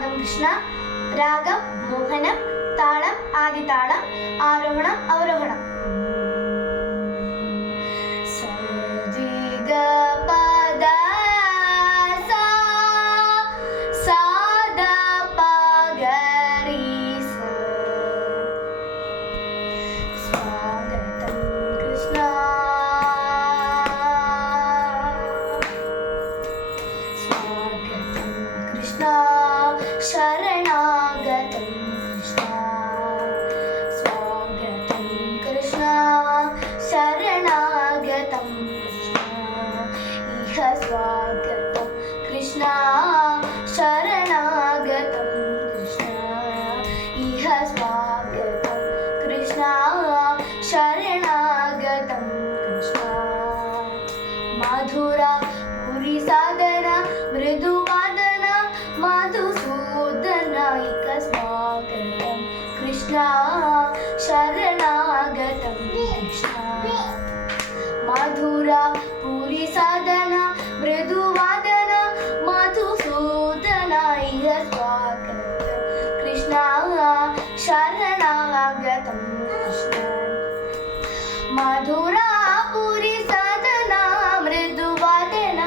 സ്വാഗതം കൃഷ്ണ. രാഗം മോഹനം, താളം ആദിതാളം, ആരോഹണം അവരോഹണം. ശരണാഗതം കൃഷ്ണ സ്വാഗതം കൃഷ്ണ ശരണാഗതം കൃഷ്ണ ഇഹ സ്വാഗതം കൃഷ്ണ ശരണാഗതം കൃഷ്ണ ഇഹ സ്വാഗതം കൃഷ്ണ ശരണാഗതം കൃഷ്ണ മധുര പുരി സാധന മൃദുവാദന മധുസൂദനായിക സ്വാഗതം കൃഷ്ണ ശരണാഗതം കൃഷ്ಣ മധുര പുരി സാധന മൃദുവാദന മധുസൂദനായിക സ്വാഗതം കൃഷ്ಣ ശരണാഗതം കൃഷ്ಣ മധുര പുരി സാധന മൃദുവാദന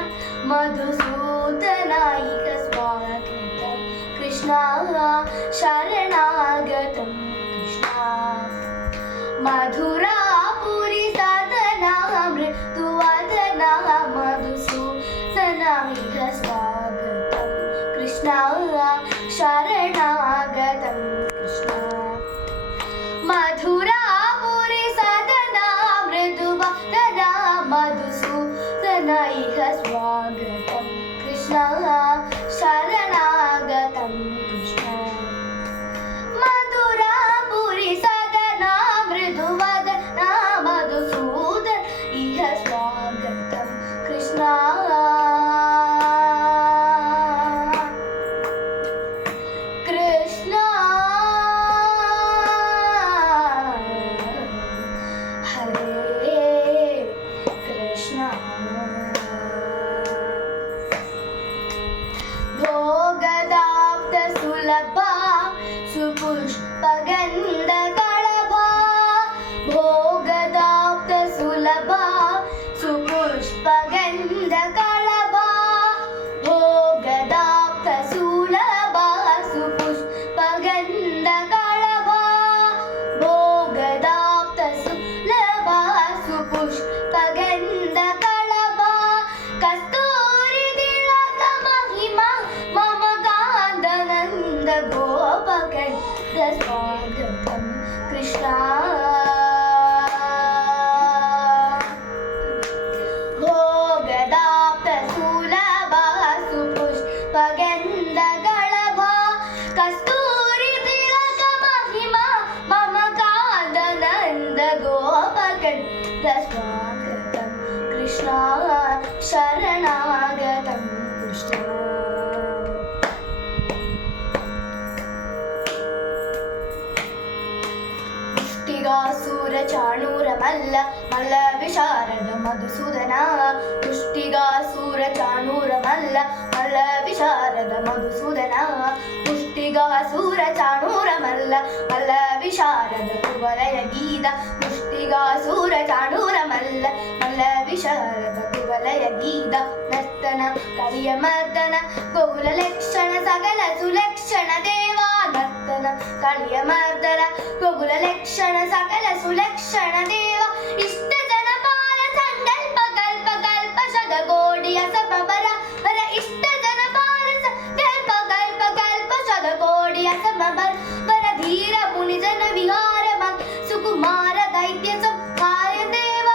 മധുസൂദനായിക സ്വാഗതം കൃഷ്ಣ ശരണാഗതം കൃഷ്ಣ മധുര പുരി സാധന മൃദുവാദന മധുസൂദനായിക സ്വാഗതം കൃഷ്ಣ ശരണാഗതം കൃഷ്ಣ മധുര പുരി സാധന മൃദുവാദന മധുസൂദനായിക സ്വാഗതം കൃഷ്ಣ ശരണാഗതം കൃഷ്ಣ മധുര പുരി സാധന മൃദുവാദന മധുസൂദനായിക സ്വാഗതം കൃഷ്ಣ കൃഷ്ಣ ഹരേ കൃഷ്ണ ಭೋಗದಾಪ್ತ ಸುಲಭ ಸುಪುಷ್ಪಗಂಧ ಕಳಭ ಭೋಗದಾಪ್ತ ಸುಲಭ ಸುಪುಷ್ಪಗಂಧ ಕಳಭ ಭೋಗದಾಪ್ತ ಸುಲಭ ಸುಪುಷ್ಪಗಂಧ ಕಳಭ ಭೋಗದಾಪ್ತ ಸುಲಭ ಸುಪುಷ್ಪಗಂಧ ಕಳಭ ಕಸ್ತೂರಿ ತಿಲಕ ಮಹಿಮಾ ಮಮ ಕಾಂದನಂದ ಗೋಪಕಂದ ಸ್ವಾಗತಂ ಕೃಷ್ಣ ಭೋಗದಾಪ್ತ ಸುಲಭ ಸುಪುಷ್ಪಗಂಧ ಕಳಭ ಕಸ್ತೂರಿ ತಿಲಕ ಮಹಿಮಾ ಮಮ ಕಾಂದನಂದ ಗೋಪಕಂದ ಸ್ವಾಗತಂ ಕೃಷ್ಣ ಶರಣಾಗತಂ ಕೃಷ್ಣ ಮುಷ್ಟಿಗಾಸುರ ಚಾಣೂರ ಮಲ್ಲ ಮಲ್ಲ ವಿಶಾರದ ಮಧುಸೂದನ ಮುಷ್ಟಿಗಾಸುರ ಚಾಣೂರ ಮಲ್ಲ ಮಲ್ಲ ವಿಶಾರದ ಮಧುಸೂದನ ಮುಷ್ಟಿಗಾಸುರ ಚಾಣೂರ ಮಲ್ಲ ಮಲ್ಲ ವಿಶಾರದ ಕುವಲಯ ಗೀತ ಮುಷ್ಟಿಗಾಸುರ ಚಾಣೂರ ಮಲ್ಲ ಮಲ್ಲ ವಿಶಾರದ ಕುವಲಯ ಗೀತ ನರ್ತನ ಕಲಿಯ ಮರ್ದನ ಗೋಕುಲ ಲಕ್ಷಣ ಸಕಲ ಸುಲಕ್ಷಣ ದೇವ ನರ್ತನ ಕಲಿಯ ಮರ್ದನ ಗೋಕುಲ ಲಕ್ಷಣ ಸಕಲ ಸುಲಕ್ಷಣ ದೇವ ಇಷ್ಟ ಜನಪಾಲ ಸಂಕಲ್ಪ ಕಲ್ಪ ಕಲ್ಪ ಶತಕೋಟಿಯ ಸಮಬರ ಬರ ಇಷ್ಟ ಜನಪಾಲ ಸಂಕಲ್ಪ ಕಲ್ಪ ಕಲ್ಪ ಶತಕೋಟಿಯ ಸಮಬರ ಬರ ಧೀರ ಮುನಿಜನ ವಿಹಾರ ಮತ್ ಸುಕುಮಾರ ದೈತ್ಯ ಸಂಹಾರ ದೇವ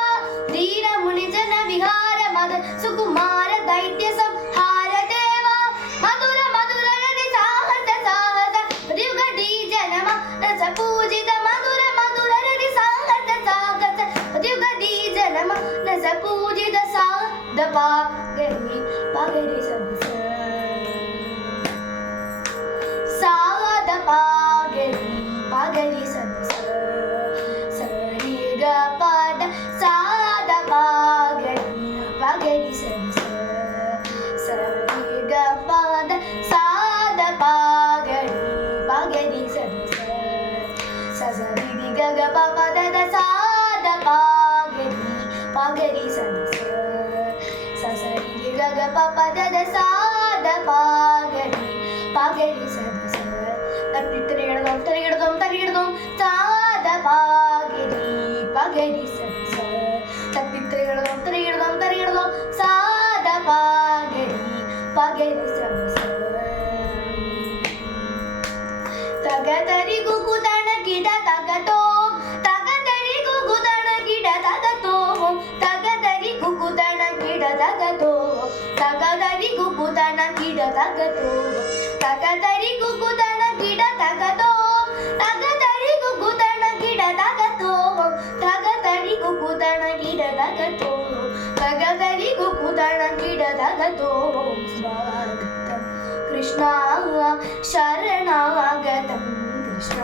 ಧೀರ ಮುನಿಜನ ವಿಹಾರ ಮದ ಸುಕುಮಾರ ದೈತ್ಯ ಸಂಹಾರ ದೇವ ಮಧುರ ಮಧುರ ನದಿ ಸಾಹಸ ಸಾಹಸ ಯುಗಡಿ ಜನಮ ರಸ ಪೂಜಿತ ಮಧುರ ಮಧುರ ನದಿ ಸಾಹಸ ಸಾಹಸ ಯುಗಡಿ ಜನಮ ರಸ ಪೂಜಿತ ಸಾಧ ಪಾಗರಿ പകരി സദസ തരികിടതോം തരികിടതോം തരികിടതോം സാദ പകരി പകരി സദസ തരികിടതോം തരികിടതോം തരികിടതോം സാദ പകരി പകരി സദസ തകതരി കുകുതണ കിട തകതോം തകതരി കുകുതണ കിട തകതോം തകതരി കുകുതണ കിട തകതോം തകതരി കുകുതണ കിട തകതോം തകതരി കുകുതണ കിട തകതോം തകതരി കുകുതണ കിട തകതോം തകതരി കുകുതണ കിട തകതോം തകതരി കുകുതണ കിട തകതോം സ്വാഗതം കൃഷ്ണ ശരണാഗതം കൃഷ്ണ